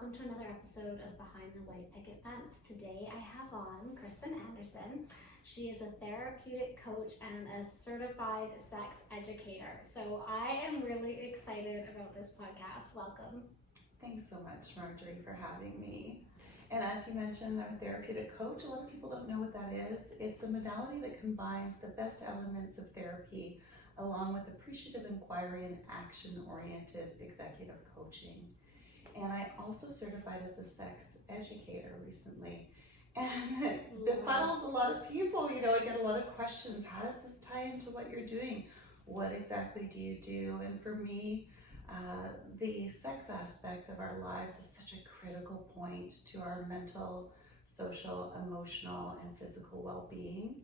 welcome to another episode of Behind the White Picket Fence. Today I have on Kristen Anderson. She is a therapeutic coach and a certified sex educator. So I am really excited about this podcast. Welcome. Thanks so much, Marjorie, for having me. And as you mentioned, I'm a therapeutic coach. A lot of people don't know what that is. It's a modality that combines the best elements of therapy along with appreciative inquiry and action-oriented executive coaching. And I also certified as a sex educator recently. And it befuddles a lot of people. You know, I get a lot of questions. How does this tie into what you're doing? What exactly do you do? And for me, the sex aspect of our lives is such a critical point to our mental, social, emotional, and physical well-being.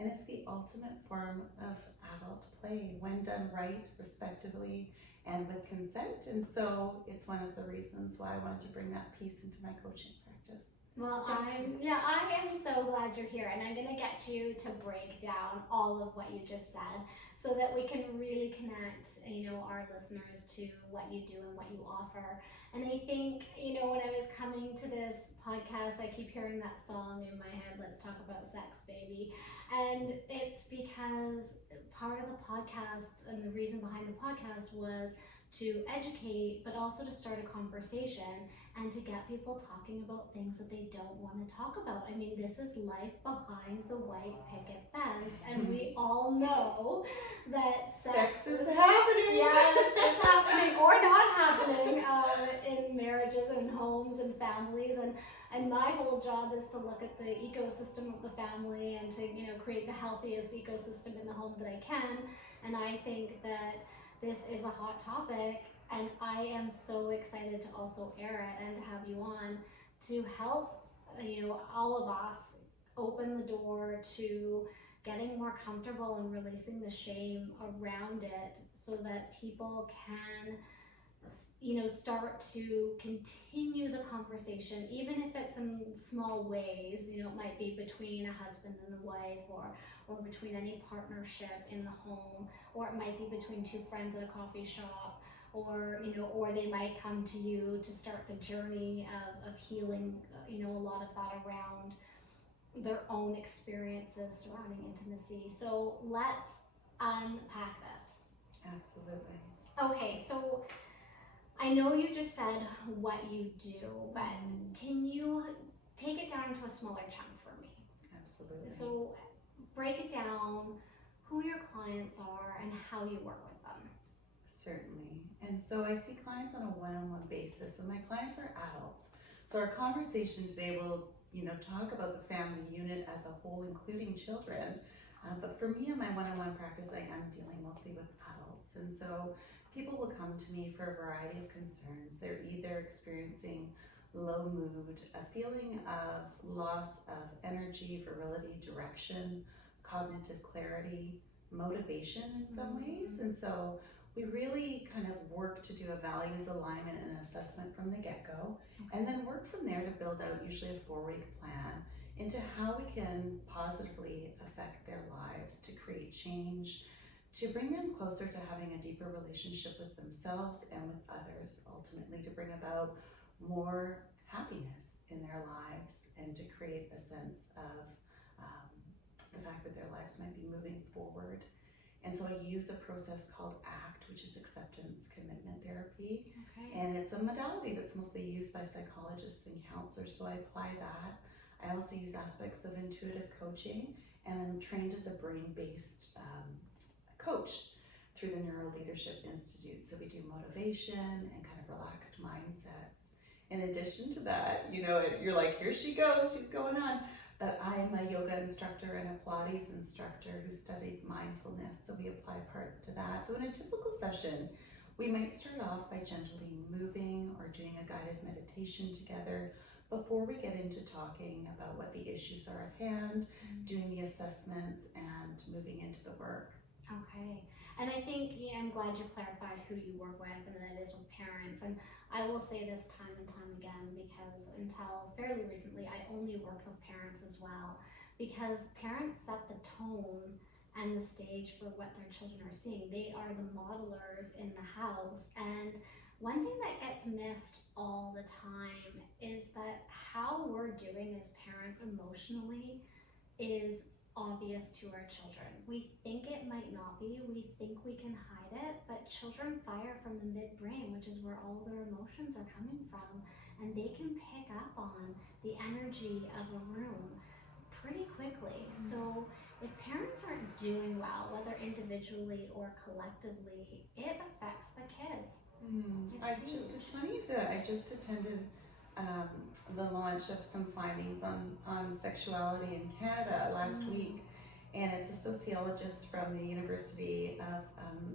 And it's the ultimate form of adult play when done right, respectively, and with consent. And so it's one of the reasons why I wanted to bring that piece into my coaching practice. Well, I am so glad you're here, and I'm going to get you to break down all of what you just said so that we can really connect, our listeners to what you do and what you offer. And I think, when I was coming to this podcast, I keep hearing that song in my head, Let's Talk About Sex, Baby. And it's because part of the podcast and the reason behind the podcast was to educate, but also to start a conversation and to get people talking about things that they don't want to talk about. I mean, this is life behind the white picket fence, and we all know that sex is happening. Yes, it's happening or not happening in marriages and homes and families. And my whole job is to look at the ecosystem of the family and to create the healthiest ecosystem in the home that I can. And I think that this is a hot topic, and I am so excited to also air it and to have you on to help all of us open the door to getting more comfortable and releasing the shame around it so that people can start to continue the conversation, even if it's in small ways. It might be between a husband and a wife, or between any partnership in the home, or it might be between two friends at a coffee shop, or they might come to you to start the journey of healing, a lot of that around their own experiences surrounding intimacy. So let's unpack this. Absolutely. Okay, so I know you just said what you do, but can you take it down to a smaller chunk for me? Absolutely. So break it down, who your clients are and how you work with them. Certainly. And so I see clients on a one-on-one basis, and my clients are adults. So our conversation today will, talk about the family unit as a whole, including children. But for me in my one-on-one practice, I am dealing mostly with adults. And so people will come to me for a variety of concerns. They're either experiencing low mood, a feeling of loss of energy, virility, direction, cognitive clarity, motivation in some ways. And so we really kind of work to do a values alignment and assessment from the get-go, and then work from there to build out usually a 4-week plan into how we can positively affect their lives, to create change, to bring them closer to having a deeper relationship with themselves and with others, ultimately to bring about more happiness in their lives and to create a sense of the fact that their lives might be moving forward. And so I use a process called ACT, which is acceptance commitment therapy. Okay. And it's a modality that's mostly used by psychologists and counselors, so I apply that. I also use aspects of intuitive coaching, and I'm trained as a brain-based coach through the Neuro Leadership Institute. So we do motivation and kind of relaxed mindsets. In addition to that, you're like, here she goes, she's going on. But I'm a yoga instructor and a Pilates instructor who studied mindfulness, so we apply parts to that. So in a typical session, we might start off by gently moving or doing a guided meditation together before we get into talking about what the issues are at hand, doing the assessments, and moving into the work. Okay. And I think, I'm glad you clarified who you work with, and that it is with parents. And I will say this time and time again, because until fairly recently, I only worked with parents as well, because parents set the tone and the stage for what their children are seeing. They are the modelers in the house, and one thing that gets missed all the time is that how we're doing as parents emotionally is obvious to our children. We think it might not be, we think we can hide it, but children fire from the midbrain, which is where all their emotions are coming from, and they can pick up on the energy of a room pretty quickly. So if parents aren't doing well, whether individually or collectively, it affects the kids. It's funny you say that. I just attended the launch of some findings on sexuality in Canada last week, and it's a sociologist from the University of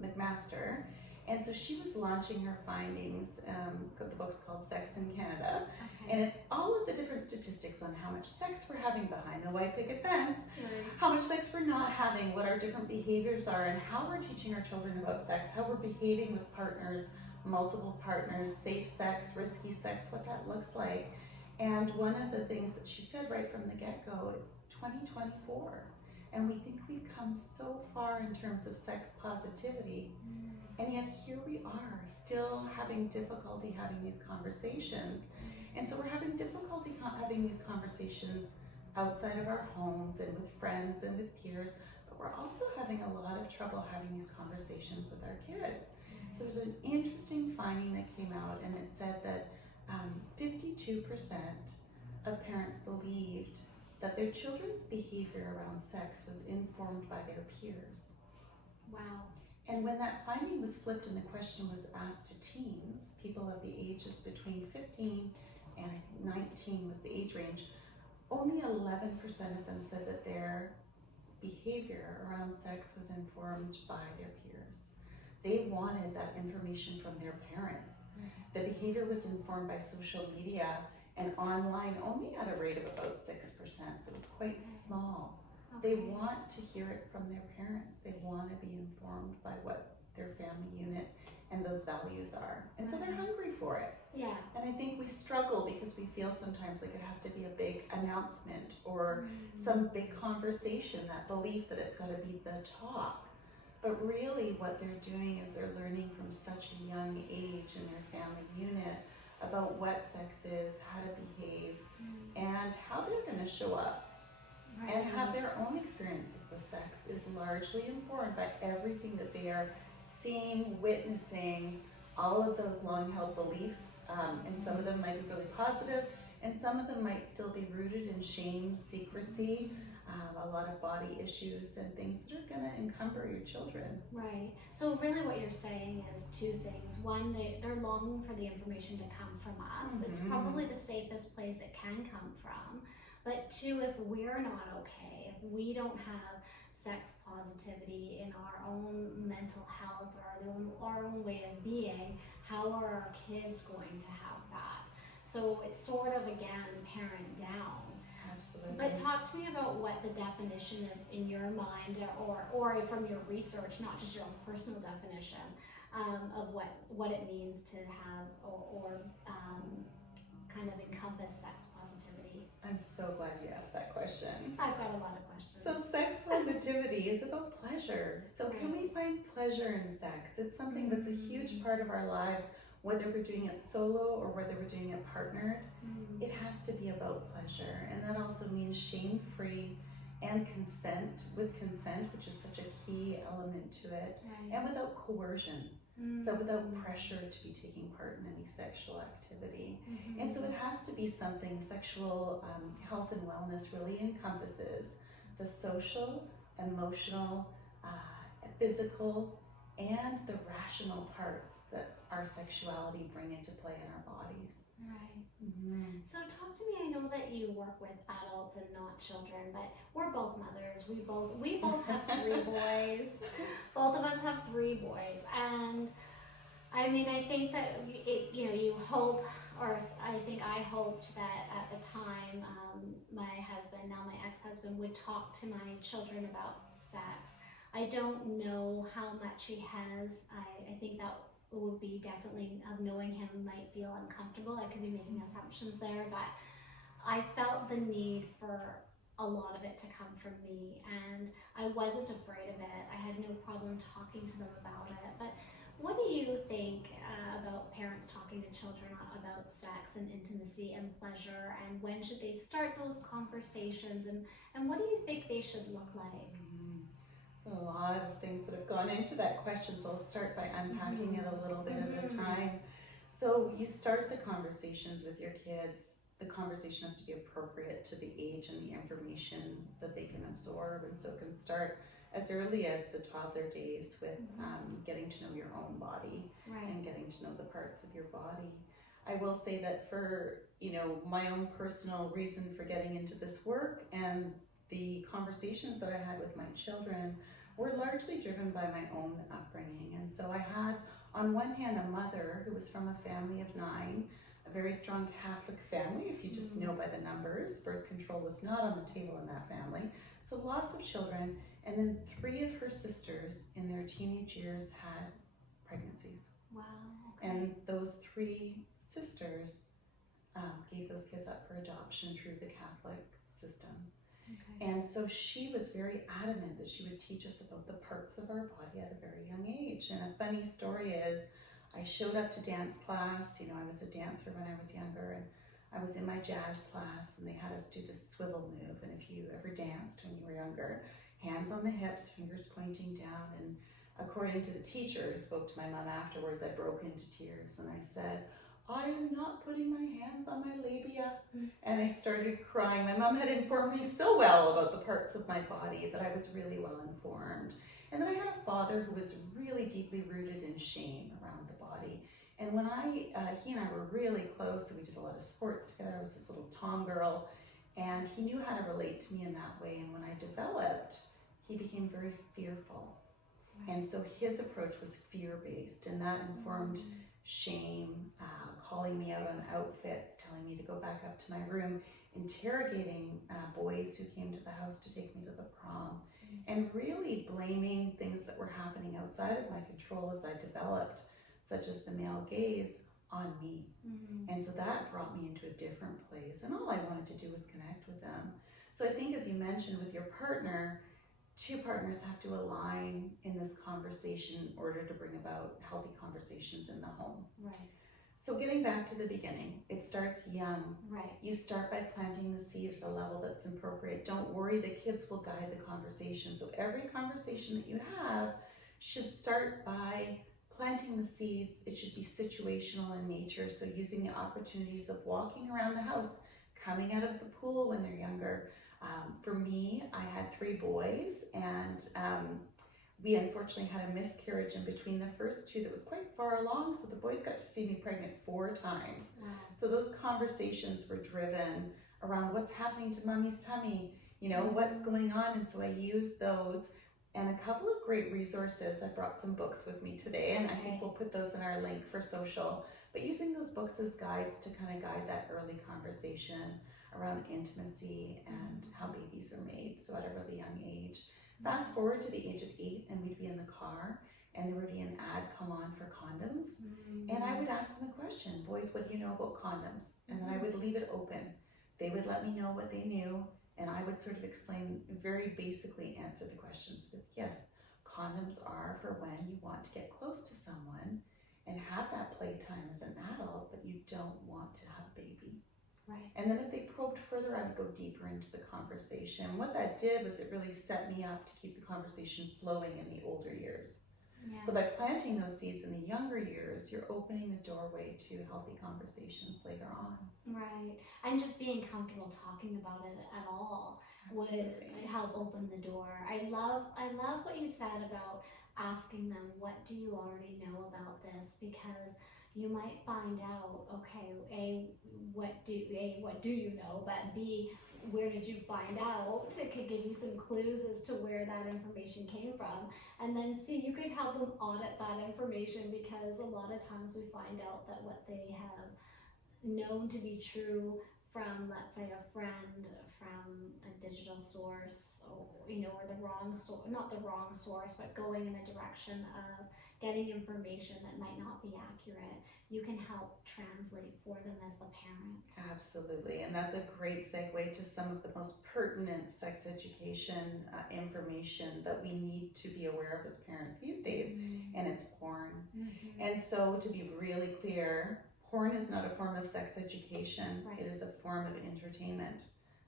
McMaster, and so she was launching her findings. The book's called Sex in Canada, and it's all of the different statistics on how much sex we're having behind the white picket fence, how much sex we're not having, what our different behaviors are, and how we're teaching our children about sex, how we're behaving with partners, multiple partners, safe sex, risky sex, what that looks like. And one of the things that she said right from the get-go, it's 2024, and we think we've come so far in terms of sex positivity, and yet here we are still having difficulty having these conversations. And so we're having difficulty having these conversations outside of our homes and with friends and with peers, but we're also having a lot of trouble having these conversations with our kids. So there's an interesting finding that came out, and it said that 52% of parents believed that their children's behavior around sex was informed by their peers. Wow. And when that finding was flipped and the question was asked to teens, people of the ages between 15 and 19 was the age range, only 11% of them said that their behavior around sex was informed by their peers. They wanted that information from their parents. The behavior was informed by social media and online only at a rate of about 6%, so it was quite small. They want to hear it from their parents. They want to be informed by what their family unit and those values are. And so they're hungry for it. Yeah. And I think we struggle because we feel sometimes like it has to be a big announcement or some big conversation, that belief that it's got to be the talk. But really what they're doing is they're learning from such a young age in their family unit about what sex is, how to behave, and how they're going to show up. And have their own experiences with sex is largely informed by everything that they are seeing, witnessing, all of those long-held beliefs, and some of them might be really positive, and some of them might still be rooted in shame, secrecy, a lot of body issues and things that are going to encumber your children. Right. So really what you're saying is two things. One, they're longing for the information to come from us. It's probably the safest place it can come from. But two, if we're not okay, if we don't have sex positivity in our own mental health or our own way of being, how are our kids going to have that? So it's sort of, again, parent down. Absolutely. But talk to me about what the definition in your mind or from your research, not just your own personal definition, of what it means to have or kind of encompass sex positivity. I'm so glad you asked that question. I've got a lot of questions. So sex positivity is about pleasure. So can we find pleasure in sex? It's something that's a huge part of our lives, whether we're doing it solo or whether we're doing it partnered. It has to be about pleasure, and that also means shame-free and consent, which is such a key element to it, and without coercion. So without pressure to be taking part in any sexual activity. And so it has to be something, sexual health and wellness really encompasses the social, emotional, physical, and the rational parts that our sexuality bring into play in our bodies. Right. So talk to me, I know that you work with adults and not children, but we're both mothers. We both have 3 boys. Both of us have 3 boys. And I mean, I think that you hope, or I think I hoped that at the time, my husband, now my ex-husband, would talk to my children about sex. I don't know how much he has. I think that would be definitely, knowing him might feel uncomfortable. I could be making assumptions there, but I felt the need for a lot of it to come from me, and I wasn't afraid of it. I had no problem talking to them about it. But What do you think about parents talking to children about sex and intimacy and pleasure, and when should they start those conversations, and what do you think they should look like? So a lot of things that have gone into that question, so I'll start by unpacking it a little bit at a time. So you start the conversations with your kids. The conversation has to be appropriate to the age and the information that they can absorb, and so it can start as early as the toddler days with getting to know your own body and getting to know the parts of your body. I will say that for my own personal reason for getting into this work and the conversations that I had with my children were largely driven by my own upbringing. And so I had, on one hand, a mother who was from a family of 9, a very strong Catholic family, if you just know by the numbers. Birth control was not on the table in that family. So lots of children, and then 3 of her sisters in their teenage years had pregnancies. Wow. Okay. And those 3 sisters gave those kids up for adoption through the Catholic system. Okay. And so she was very adamant that she would teach us about the parts of our body at a very young age. And a funny story is, I showed up to dance class. I was a dancer when I was younger, and I was in my jazz class, and they had us do this swivel move. And if you ever danced when you were younger, hands on the hips, fingers pointing down. And according to the teacher who spoke to my mom afterwards, I broke into tears, and I said, I am not putting my hands on my labia. And I started crying. My mom had informed me so well about the parts of my body that I was really well informed. And then I had a father who was really deeply rooted in shame around the body. And when he and I were really close, so we did a lot of sports together. I was this little tom girl, and he knew how to relate to me in that way. And when I developed, he became very fearful. And so his approach was fear-based, and that informed shame, calling me out on outfits, telling me to go back up to my room, interrogating boys who came to the house to take me to the prom, and really blaming things that were happening outside of my control as I developed, such as the male gaze, on me. And so that brought me into a different place, and all I wanted to do was connect with them. So I think, as you mentioned, with your partner, 2 partners have to align in this conversation in order to bring about healthy conversations in the home. Right. So getting back to the beginning, it starts young. Right. You start by planting the seed at a level that's appropriate. Don't worry, the kids will guide the conversation. So every conversation that you have should start by planting the seeds. It should be situational in nature. So using the opportunities of walking around the house, coming out of the pool when they're younger. For me, I had 3 boys, and we unfortunately had a miscarriage in between the first 2 that was quite far along, so the boys got to see me pregnant 4 times. Wow. So those conversations were driven around what's happening to mommy's tummy, what's going on, and so I used those. And a couple of great resources. I brought some books with me today, and I think we'll put those in our link for social, but using those books as guides to kind of guide that early conversation around intimacy and how babies are made, so at a really young age. Fast forward to the age of 8, and we'd be in the car, and there would be an ad come on for condoms, and I would ask them a question, boys, what do you know about condoms? And then I would leave it open. They would let me know what they knew, and I would sort of explain, very basically answer the questions with, yes, condoms are for when you want to get close to someone and have that playtime as an adult, but you don't want to have a baby. Right. And then if they probed further, I would go deeper into the conversation. What that did was it really set me up to keep the conversation flowing in the older years. Yeah. So by planting those seeds in the younger years, you're opening the doorway to healthy conversations later on. Right. And just being comfortable talking about it at all would help open the door. I love what you said about asking them, what do you already know about this? Because you might find out, okay, what do you know, but B, where did you find out? It could give you some clues as to where that information came from. And then C, you could help them audit that information, because a lot of times we find out that what they have known to be true from, let's say, a friend, from a digital source, or the wrong source, not the wrong source, but going in a direction of getting information that might not be accurate, you can help translate for them as the parent. Absolutely, and that's a great segue to some of the most pertinent sex education information that we need to be aware of as parents these days, and it's porn. And so, to be really clear, porn is not a form of sex education. Right. It is a form of entertainment.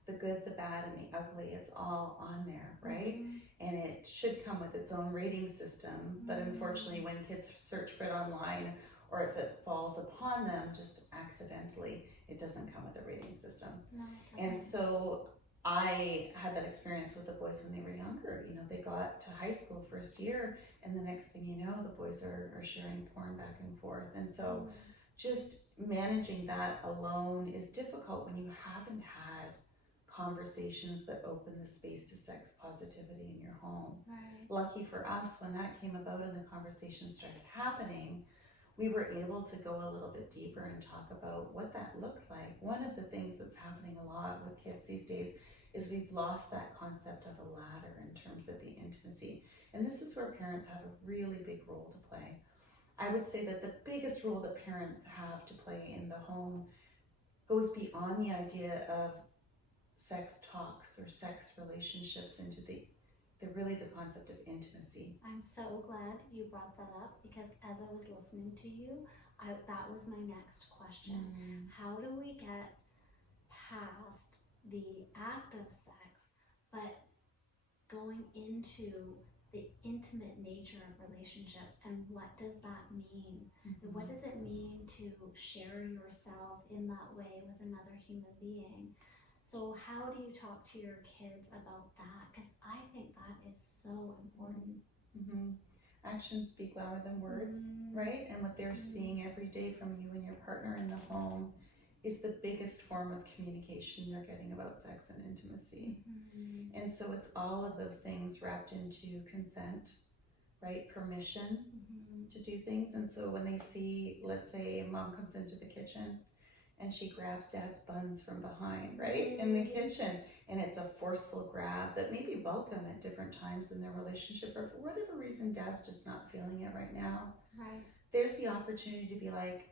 The good, the bad, and the ugly, it's all on there, right? And it should come with its own rating system, but unfortunately when kids search for it online, or if it falls upon them just accidentally, it doesn't come with a rating system. No, And so I had that experience with the boys when they were younger. They got to high school first year, and the next thing you know, the boys are sharing porn back and forth. And so just managing that alone is difficult when you haven't had conversations that open the space to sex positivity in your home. Right. Lucky for us, when that came about and the conversation started happening, we were able to go a little bit deeper and talk about what that looked like. One of the things that's happening a lot with kids these days is we've lost that concept of a ladder in terms of the intimacy. And this is where parents have a really big role to play. I would say that the biggest role that parents have to play in the home goes beyond the idea of sex talks or sex relationships into the concept of intimacy. I'm so glad you brought that up, because as I was listening to you, that was my next question. How do we get past the act of sex, but going into the intimate nature of relationships, and what does that mean? And what does it mean to share yourself in that way with another human being? So how do you talk to your kids about that? Because I think that is so important. Actions speak louder than words, right? And what they're seeing every day from you and your partner in the home is the biggest form of communication they're getting about sex and intimacy. And so it's all of those things wrapped into consent, right? Permission to do things. And so when they see, let's say mom comes into the kitchen and she grabs dad's buns from behind, right, in the kitchen, and it's a forceful grab that may be welcome at different times in their relationship, or for whatever reason dad's just not feeling it right now. Right. There's the opportunity to be like,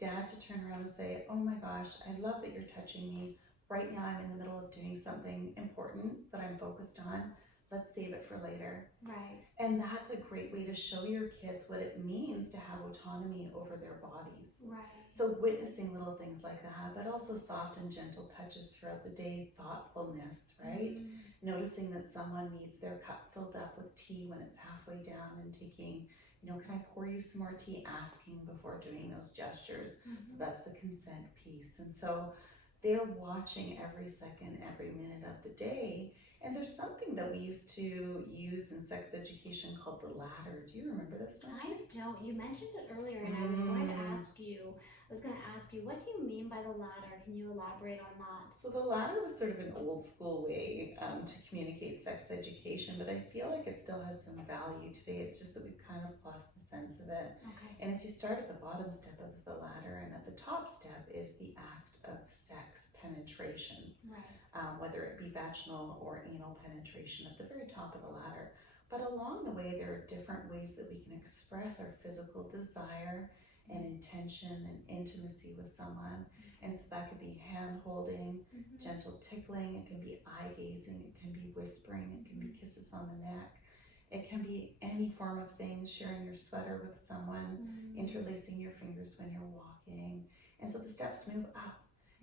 dad to turn around and say, oh my gosh, I love that you're touching me. Right now I'm in the middle of doing something important that I'm focused on. Let's save it for later. Right. And that's a great way to show your kids what it means to have autonomy over their bodies. Right. So witnessing little things like that, but also soft and gentle touches throughout the day, thoughtfulness, right? Noticing that someone needs their cup filled up with tea when it's halfway down, and taking, can I pour you some more tea? Asking before doing those gestures. So that's the consent piece. And so they're watching every second, every minute of the day. And there's something that we used to use in sex education called the ladder. Do you remember this one? I don't. You mentioned it earlier, and I was going to ask you, what do you mean by the ladder? Can you elaborate on that? So the ladder was sort of an old school way to communicate sex education, but I feel like it still has some value today. It's just that we've kind of lost the sense of it. Okay. And as you start at the bottom step of the ladder, and at the top step is the act of sex penetration. Right. Whether it be vaginal or anal penetration at the very top of the ladder. But along the way, there are different ways that we can express our physical desire and intention and intimacy with someone. And so that could be hand holding, gentle tickling, it can be eye gazing, it can be whispering, it can be kisses on the neck. It can be any form of things, sharing your sweater with someone, interlacing your fingers when you're walking. And so the steps move up.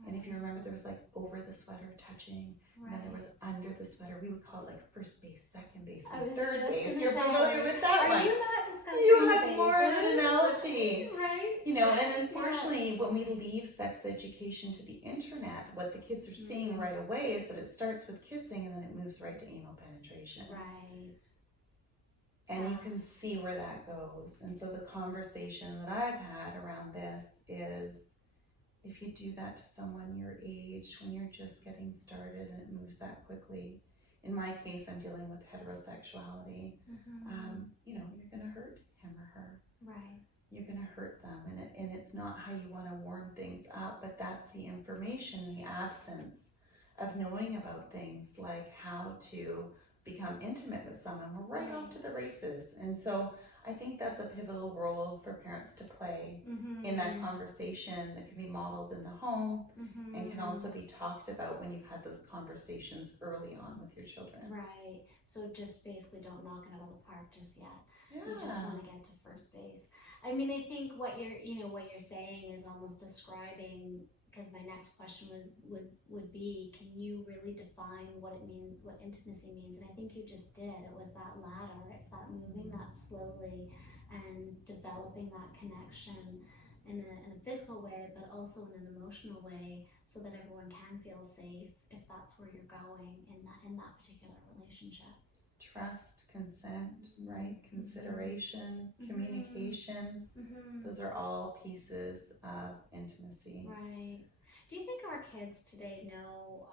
And if you remember, there was like over the sweater touching, and then there was under the sweater. We would call it like first base, second base, and third base. You're familiar with that one. Are you not discussing You have bases? more of an analogy. Right. And unfortunately, when we leave sex education to the internet, what the kids are seeing right away is that it starts with kissing and then it moves right to anal penetration. Right. And you can see where that goes. And so the conversation that I've had around this is, if you do that to someone your age when you're just getting started and it moves that quickly, in my case, I'm dealing with heterosexuality, you're going to hurt him or her. Right. You're going to hurt them. And it's not how you want to warm things up, but that's the information, the absence of knowing about things like how to become intimate with someone, we're right off to the races. And so I think that's a pivotal role for parents to play in that conversation that can be modeled in the home and can also be talked about when you've had those conversations early on with your children. Right. So just basically don't knock it out of the park just yet. Yeah. You just want to get to first base. I mean, I think what you're saying is almost describing, because my next question would be, can you really define what it means, what intimacy means? And I think you just did. It was that ladder. It's that moving that slowly and developing that connection in a physical way, but also in an emotional way, so that everyone can feel safe if that's where you're going in that particular relationship. Trust, consent, right? Consideration, communication. Those are all pieces of intimacy. Right. Do you think our kids today know,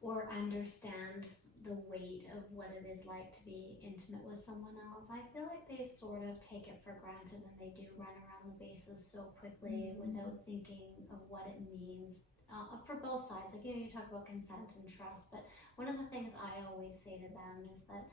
or understand the weight of what it is like to be intimate with someone else? I feel like they sort of take it for granted, and they do run around the bases so quickly without thinking of what it means. For both sides, like, you talk about consent and trust, but one of the things I always say to them is that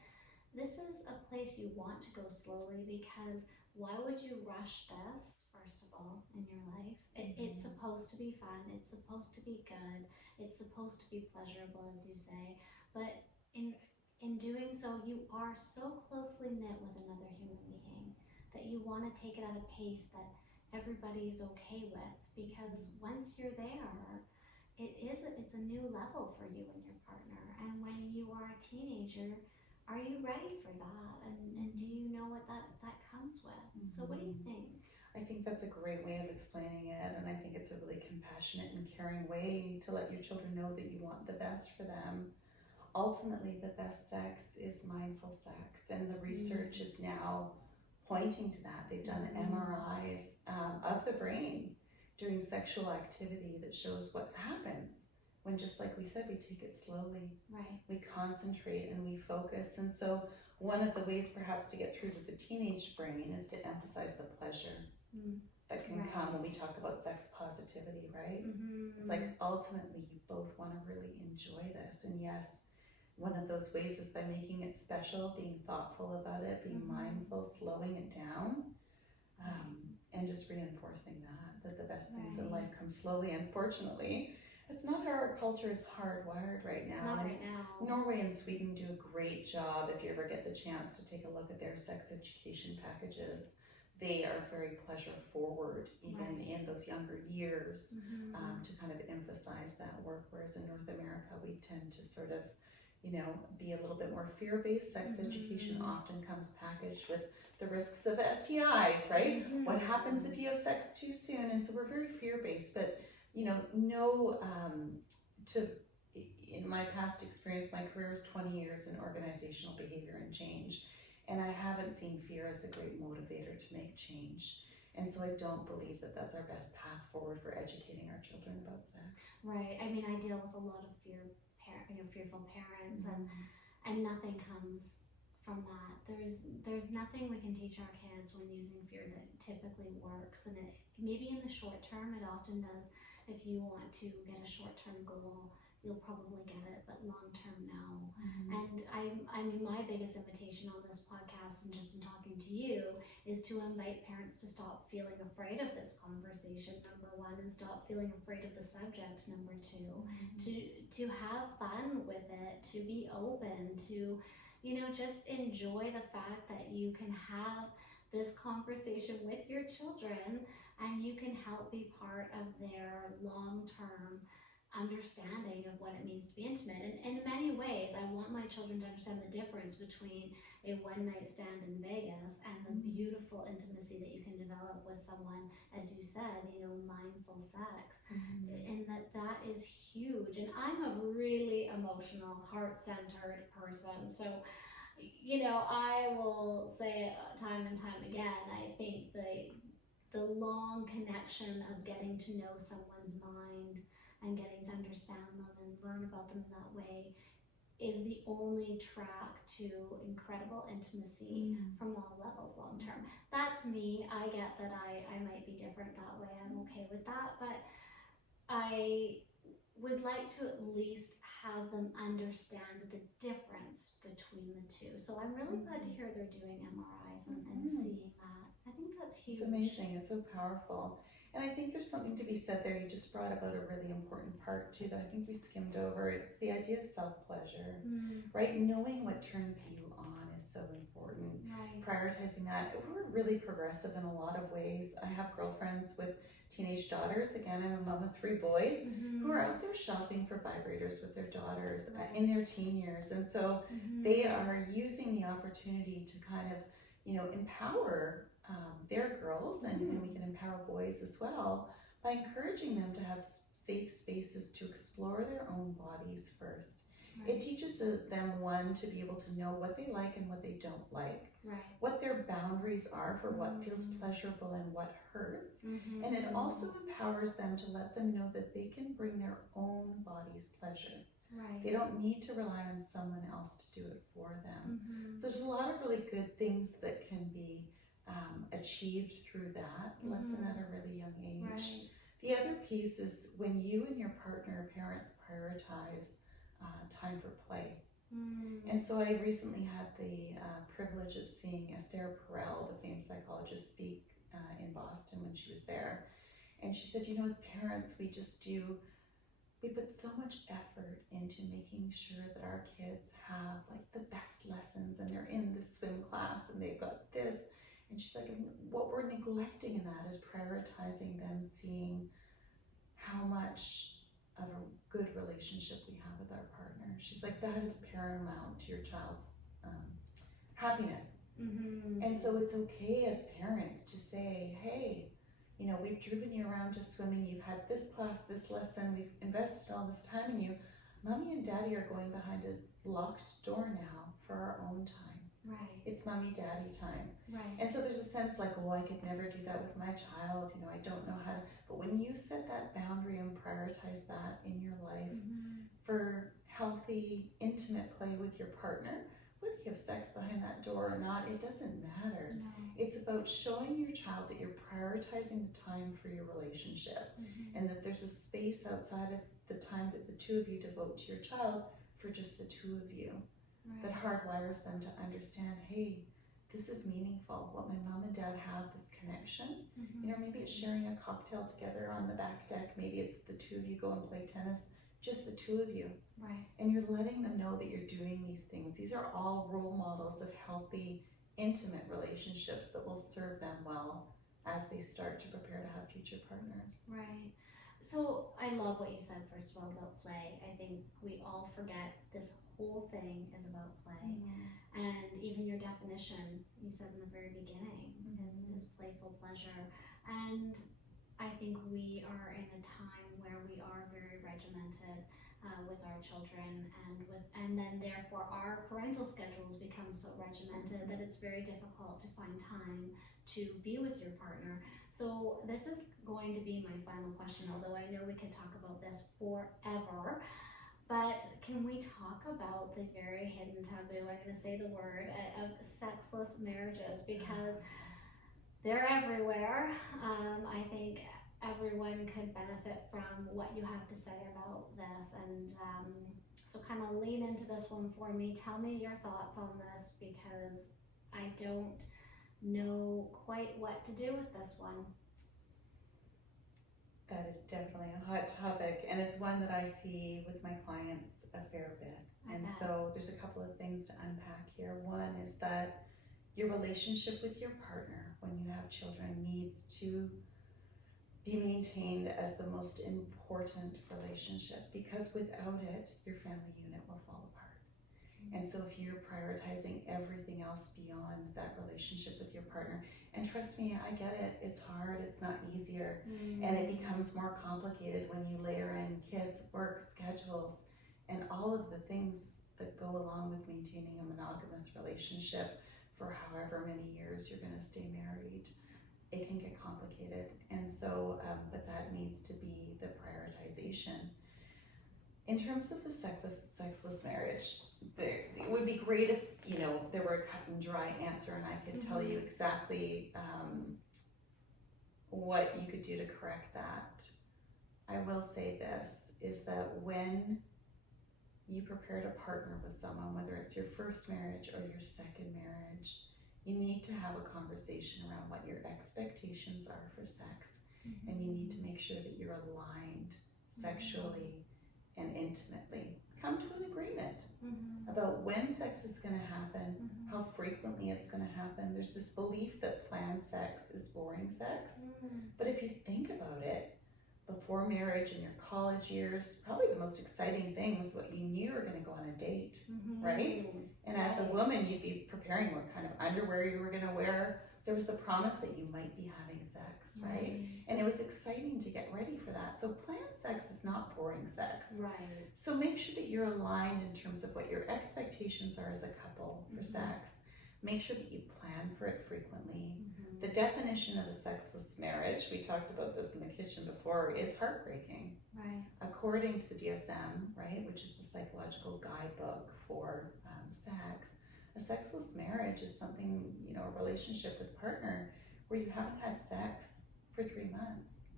this is a place you want to go slowly, because why would you rush this, first of all, in your life? It's supposed to be fun, it's supposed to be good, it's supposed to be pleasurable, as you say, but in doing so, you are so closely knit with another human being that you want to take it at a pace that everybody is okay with, because once you're there, it's a new level for you and your partner. And when you are a teenager, are you ready for that? And do you know what that comes with? So what do you think? I think that's a great way of explaining it, and I think it's a really compassionate and caring way to let your children know that you want the best for them. Ultimately, the best sex is mindful sex, and the research is now pointing to that. They've done MRIs of the brain during sexual activity that shows what happens when, just like we said, we take it slowly. Right. We concentrate and we focus. And so one of the ways perhaps to get through to the teenage brain is to emphasize the pleasure that can come when we talk about sex positivity, right? It's like, ultimately, you both want to really enjoy this. And yes, one of those ways is by making it special, being thoughtful about it, being mindful, slowing it down, and just reinforcing that the best things in life come slowly. Unfortunately, it's not how our culture is hardwired right now. Not right now. Norway and Sweden do a great job. If you ever get the chance to take a look at their sex education packages, they are very pleasure forward, even in those younger years, to kind of emphasize that work. Whereas in North America, we tend to sort of, be a little bit more fear-based. Sex education often comes packaged with the risks of STIs, right? What happens if you have sex too soon? And so we're very fear-based, but in my past experience, my career was 20 years in organizational behavior and change, and I haven't seen fear as a great motivator to make change. And so I don't believe that that's our best path forward for educating our children about sex. Right. I mean, I deal with a lot of fearful parents, and nothing comes from that. There's nothing we can teach our kids when using fear that typically works, and maybe in the short term it often does. If you want to get a short-term goal, you'll probably get it, but long-term, no. And I mean, my biggest invitation on this podcast, and just in talking to you, is to invite parents to stop feeling afraid of this conversation, number one, and stop feeling afraid of the subject, number two, to have fun with it, to be open, to just enjoy the fact that you can have this conversation with your children, and you can help be part of their long-term understanding of what it means to be intimate. And in many ways, I want my children to understand the difference between a one-night stand in Vegas and the beautiful intimacy that you can develop with someone, as you said, mindful sex. And that is huge. And I'm a really emotional, heart-centered person. So, I will say it time and time again, I think the long connection of getting to know someone's mind and getting to understand them and learn about them in that way is the only track to incredible intimacy from all levels long term. That's me. I get that I might be different that way. I'm okay with that, but I like to at least have them understand the difference between the two. So I'm really glad to hear they're doing MRIs and seeing that. I think that's huge. It's amazing. It's so powerful. And I think there's something to be said there. You just brought about a really important part too that I think we skimmed over. It's the idea of self-pleasure, right? Knowing what turns you on is so important. Right. Prioritizing that. We're really progressive in a lot of ways. I have girlfriends with teenage daughters. Again, I'm a mom of 3 boys who are out there shopping for vibrators with their daughters in their teen years. And so they are using the opportunity to kind of, empower their girls, and we can empower boys as well by encouraging them to have safe spaces to explore their own bodies first. Right. It teaches them, one, to be able to know what they like and what they don't like, what their boundaries are for what feels pleasurable and what hurts, and it also empowers them to let them know that they can bring their own body's pleasure. Right. They don't need to rely on someone else to do it for them. There's a lot of really good things that can be achieved through that lesson at a really young age. Right. The other piece is when you and your partner, parents, prioritize time for play. And so I recently had the privilege of seeing Esther Perel, the famed psychologist, speak in Boston when she was there. And she said, as parents, we put so much effort into making sure that our kids have like the best lessons and they're in the swim class and they've got this. And she's like, what we're neglecting in that is prioritizing them seeing how much of a good relationship we have with our partner. She's like, that is paramount to your child's happiness. And so it's okay as parents to say, hey, we've driven you around to swimming, you've had this class, this lesson, we've invested all this time in you. Mommy and daddy are going behind a locked door now for our own time. Right. It's mommy, daddy time. Right. And so there's a sense like, I could never do that with my child. I don't know how to. But when you set that boundary and prioritize that in your life for healthy, intimate play with your partner, whether you have sex behind that door or not, it doesn't matter. No. It's about showing your child that you're prioritizing the time for your relationship and that there's a space outside of the time that the two of you devote to your child for just the two of you. Right. That hardwires them to understand, hey, this is meaningful. What my mom and dad have, this connection. Maybe it's sharing a cocktail together on the back deck. Maybe it's the two of you go and play tennis, just the two of you. Right. And you're letting them know that you're doing these things. These are all role models of healthy, intimate relationships that will serve them well as they start to prepare to have future partners. Right. So I love what you said, first of all, about play. I think we all forget this whole thing is about play. And even your definition, you said in the very beginning, is playful pleasure. And I think we are in a time where we are very regimented with our children, and then therefore our parental schedules become so regimented that it's very difficult to find time to be with your partner. So this is going to be my final question, although I know we could talk about this forever. But can we talk about the very hidden taboo, I'm going to say the word, of sexless marriages, because they're everywhere. I think everyone could benefit from what you have to say about this, and so kind of lean into this one for me. Tell me your thoughts on this, because I don't know quite what to do with this one. That is definitely a hot topic, and it's one that I see with my clients a fair bit. So there's a couple of things to unpack here. One is that your relationship with your partner when you have children needs to be maintained as the most important relationship, because without it, your family unit will fall apart. And so if you're prioritizing everything else beyond that relationship with your partner, and trust me, I get it, it's hard, it's not easier, and it becomes more complicated when you layer in kids, work, schedules, and all of the things that go along with maintaining a monogamous relationship for however many years you're going to stay married. It can get complicated, and so, but that needs to be the prioritization. In terms of the sexless marriage, it would be great if there were a cut and dry answer, and I could tell you exactly what you could do to correct that. I will say this, is that when you prepare to partner with someone, whether it's your first marriage or your second marriage, you need to have a conversation around what your expectations are for sex. And you need to make sure that you're aligned sexually and intimately. Come to an agreement about when sex is going to happen, how frequently it's going to happen. There's this belief that planned sex is boring sex. But if you think about it, before marriage in your college years, probably the most exciting thing was what you knew you were going to go on a date, right? And as a woman, you'd be preparing what kind of underwear you were going to wear. There was the promise that you might be having sex, right? And it was exciting to get ready for that. So planned sex is not boring sex. Right. So make sure that you're aligned in terms of what your expectations are as a couple for sex. Make sure that you plan for it frequently. The definition of a sexless marriage, we talked about this in the kitchen before, is heartbreaking. Right. According to the DSM, right, which is the psychological guidebook for sex, a sexless marriage is something, you know, a relationship with a partner where you haven't had sex for 3 months.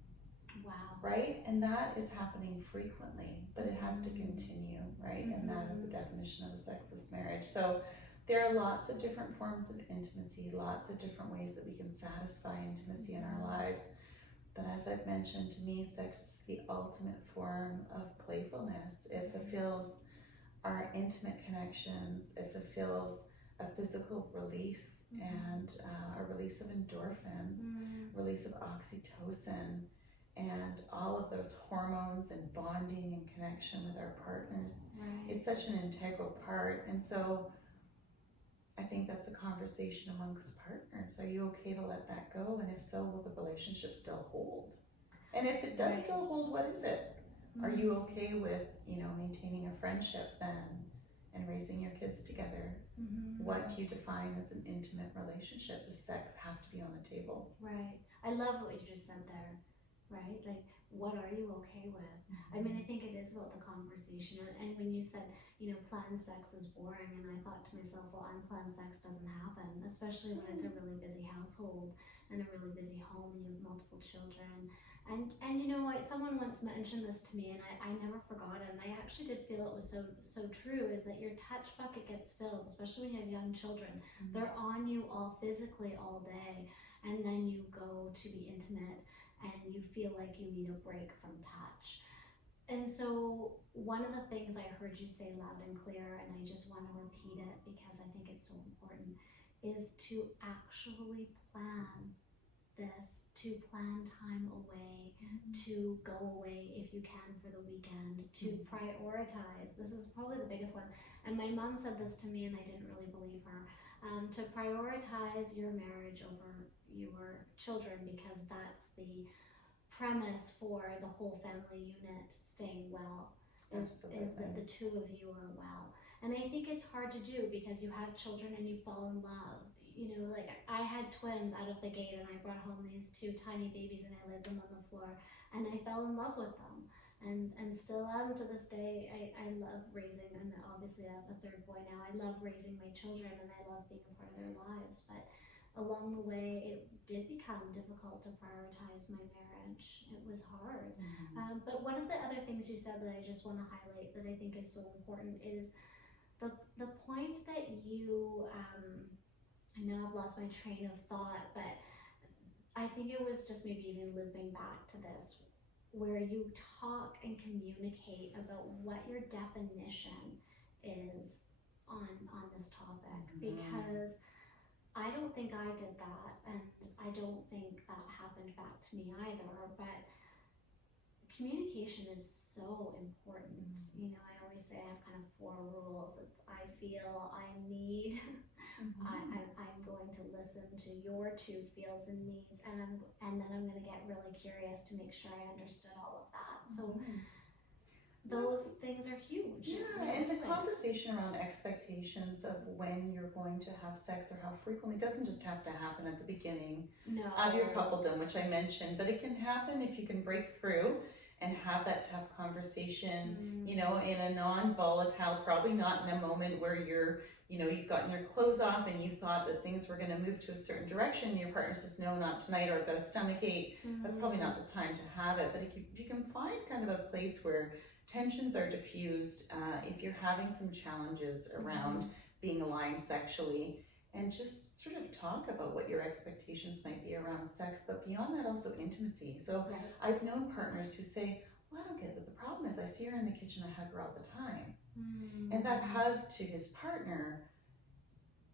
Wow. Right? And that is happening frequently, but it has to continue, right? And that is the definition of a sexless marriage. So there are lots of different forms of intimacy, lots of different ways that we can satisfy intimacy in our lives. But as I've mentioned, to me, sex is the ultimate form of playfulness. It fulfills our intimate connections, it fulfills a physical release and a release of endorphins, release of oxytocin, and all of those hormones and bonding and connection with our partners. It's such an integral part. And so I think that's a conversation amongst partners. Are you okay to let that go? And if so, will the relationship still hold? And if it does still hold, what is it? Are you okay with, you know, maintaining a friendship then and raising your kids together? What do you define as an intimate relationship? Does sex have to be on the table? Right. I love what you just said there, right? Like, what are you okay with? I mean, I think it is about the conversation. And when you said, you know, planned sex is boring, and I thought to myself, well, unplanned sex doesn't happen, especially when it's a really busy household and a really busy home and you have multiple children. And you know, someone once mentioned this to me, and I never forgot it, and I actually did feel it was so true, is that your touch bucket gets filled, especially when you have young children. They're on you all physically all day, and then you go to be intimate and you feel like you need a break from touch. And so one of the things I heard you say loud and clear, and I just want to repeat it because I think it's so important, is to actually plan this, to plan time away, to go away if you can for the weekend, to prioritize. This is probably the biggest one. And my mom said this to me and I didn't really believe her. To prioritize your marriage over your children, because that's the premise for the whole family unit staying well, is that the two of you are well. And I think it's hard to do because you have children and you fall in love. You know, like I had twins out of the gate and I brought home these 2 tiny babies and I laid them on the floor and I fell in love with them. And still am to this day. I love raising, and obviously I have a 3rd boy now. I love raising my children and I love being a part of their lives. But along the way, it did become difficult to prioritize my marriage. It was hard. But one of the other things you said that I just want to highlight that I think is so important is the point that you, I know I've lost my train of thought, but I think it was just maybe even looping back to this, where you talk and communicate about what your definition is on this topic, because I don't think I did that, and I don't think that happened back to me either, but communication is so important. You know, I always say I have kind of 4 rules. It's I feel, I need, I'm going to listen to your 2 feels and needs, and then I'm going to get really curious to make sure I understood all of that. So those things are huge. Yeah, and the conversation around expectations of when you're going to have sex or how frequently doesn't just have to happen at the beginning of your coupledom, which I mentioned, but it can happen if you can break through and have that tough conversation, you know, in a non-volatile, probably not in a moment where you're you've gotten your clothes off and you thought that things were going to move to a certain direction, and your partner says, no, not tonight, or I've got a stomach ache, that's probably not the time to have it. But if you can find kind of a place where tensions are diffused, if you're having some challenges around being aligned sexually, and just sort of talk about what your expectations might be around sex, but beyond that also intimacy. So I've known partners who say, well, I don't get it. The problem is I see her in the kitchen, I hug her all the time. And that hug to his partner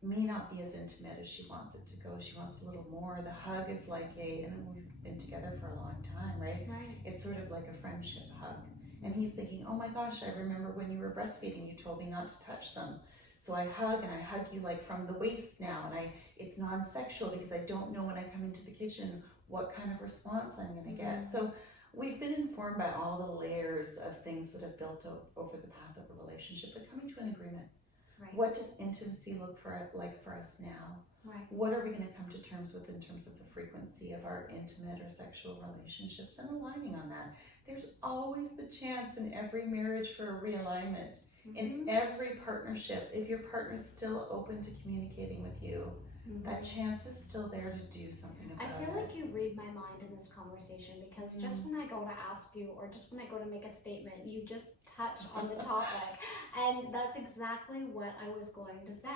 may not be as intimate as she wants it to go. She wants a little more. The hug is like and we've been together for a long time, right? It's sort of like a friendship hug. And he's thinking, oh my gosh, I remember when you were breastfeeding, you told me not to touch them. So I hug you like from the waist now, and it's non-sexual because I don't know when I come into the kitchen what kind of response I'm going to get. So we've been informed by all the layers of things that have built up over the path of a relationship, but coming to an agreement. What does intimacy look like for us now? What are we going to come to terms with in terms of the frequency of our intimate or sexual relationships, and aligning on that? There's always the chance in every marriage for a realignment. In every partnership, if your partner's still open to communicating with you, that chance is still there to do something about it. I feel like you read my mind in this conversation, because just when I go to ask you, or just when I go to make a statement, you just touch on the topic. And that's exactly what I was going to say.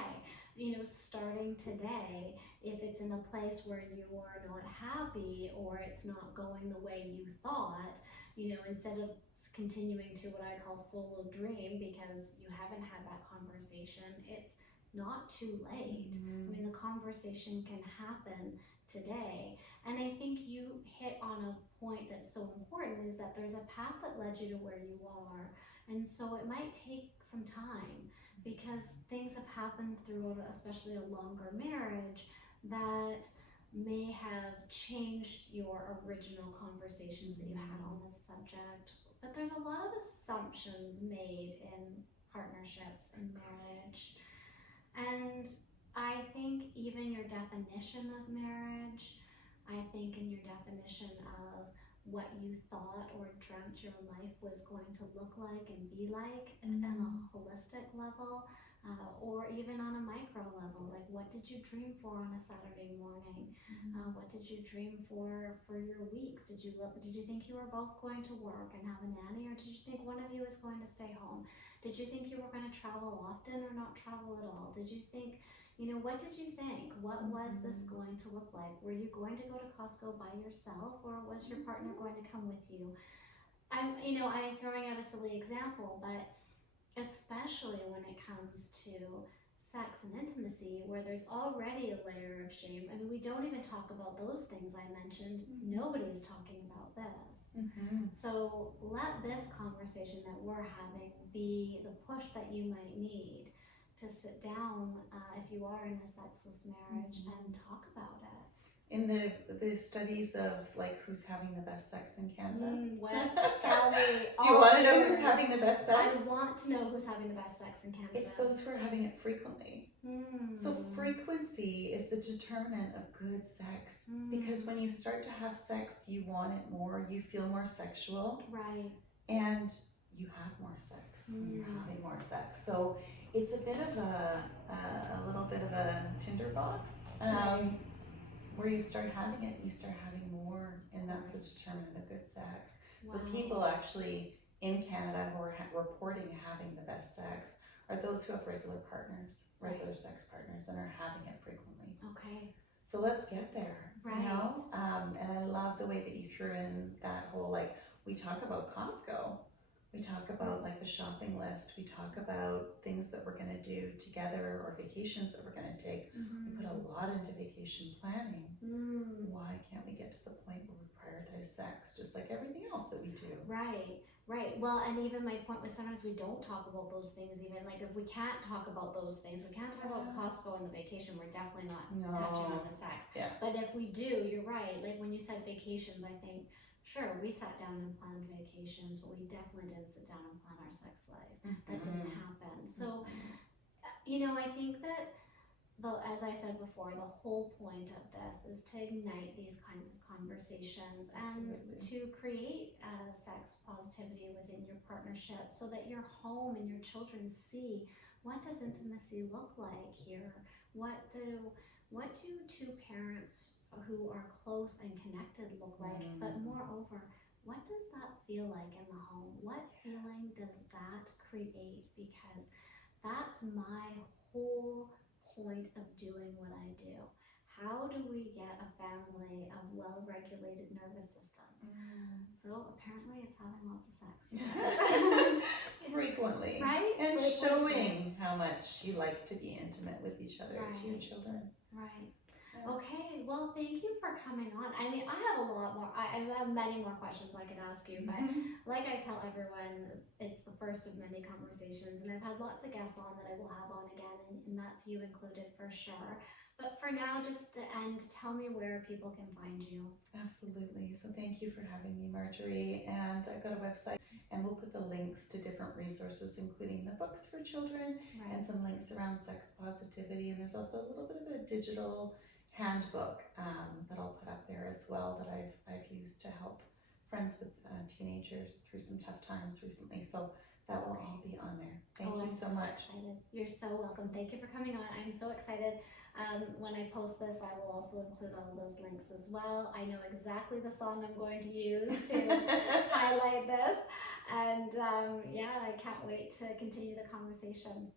Starting today, if it's in a place where you are not happy, or it's not going the way you thought, instead of continuing to what I call solo dream because you haven't had that conversation, it's not too late. I mean, the conversation can happen today. And I think you hit on a point that's so important, is that there's a path that led you to where you are. And so it might take some time, because things have happened through, especially a longer marriage, that may have changed your original conversations that you had on this subject. But there's a lot of assumptions made in partnerships and marriage. And I think even your definition of marriage, I think in your definition of what you thought or dreamt your life was going to look like and be like on a holistic level, or even on a micro level, like what did you dream for on a Saturday morning? What did you dream for your weeks? Did you think you were both going to work and have a nanny, or did you think one of you was going to stay home? Did you think you were going to travel often or not travel at all? Did you think, what did you think? What was this going to look like? Were you going to go to Costco by yourself, or was your partner going to come with you? I'm throwing out a silly example, but especially when it comes to sex and intimacy, where there's already a layer of shame. I mean, we don't even talk about those things I mentioned. Nobody's talking about this. So let this conversation that we're having be the push that you might need to sit down, if you are in a sexless marriage, and talk about it. In the studies of like who's having the best sex in Canada? Tell me. Do you want to know who's having the best sex? I want to know who's having the best sex in Canada. It's those who are having it frequently. So frequency is the determinant of good sex, because when you start to have sex, you want it more, you feel more sexual, and you have more sex when you're having more sex. So it's a bit of a little bit of a tinderbox. Where you start having it, you start having more, and that's the determinant of good sex. The people actually in Canada who are reporting having the best sex are those who have regular partners, regular sex partners, and are having it frequently. So let's get there, And I love the way that you threw in that whole, like, we talk about Costco. We talk about like the shopping list. We talk about things that we're going to do together, or vacations that we're going to take. We put a lot into vacation planning. Why can't we get to the point where we prioritize sex, just like everything else that we do? Right. Well, and even my point was, sometimes we don't talk about those things. Even like if we can't talk about those things, we can't talk about Costco and the vacation, we're definitely not touching on the sex. But if we do, you're right. Like when you said vacations, I think, sure, we sat down and planned vacations, but we definitely didn't sit down and plan our sex life. That didn't happen. So, I think that, as I said before, the whole point of this is to ignite these kinds of conversations and to create sex positivity within your partnership, so that your home and your children see what does intimacy look like here? What do two parents who are close and connected look like? But moreover, what does that feel like in the home? What feeling does that create? Because that's my whole point of doing what I do. How do we get a family of well-regulated nervous systems? So apparently it's having lots of sex, you guys. Frequently. Right? And Frequently showing sex. how much you like to be intimate with each other to your Right. children. Right. Yeah. Okay, well, thank you for coming on. I mean, I have a lot more, I have many more questions I could ask you, but like I tell everyone, it's the first of many conversations, and I've had lots of guests on that I will have on again, and that's you included for sure. But for now, just to end, tell me where people can find you. Absolutely. So thank you for having me, Marjorie. And I've got a website, and we'll put the links to different resources, including the books for children and some links around sex positivity. And there's also a little bit of a digital handbook that I'll put up there as well that I've used to help friends with teenagers through some tough times recently. So that will all be on there. Thank you so much. Excited. You're so welcome. Thank you for coming on. I'm so excited. When I post this, I will also include all those links as well. I know exactly the song I'm going to use to highlight this. And yeah, I can't wait to continue the conversation.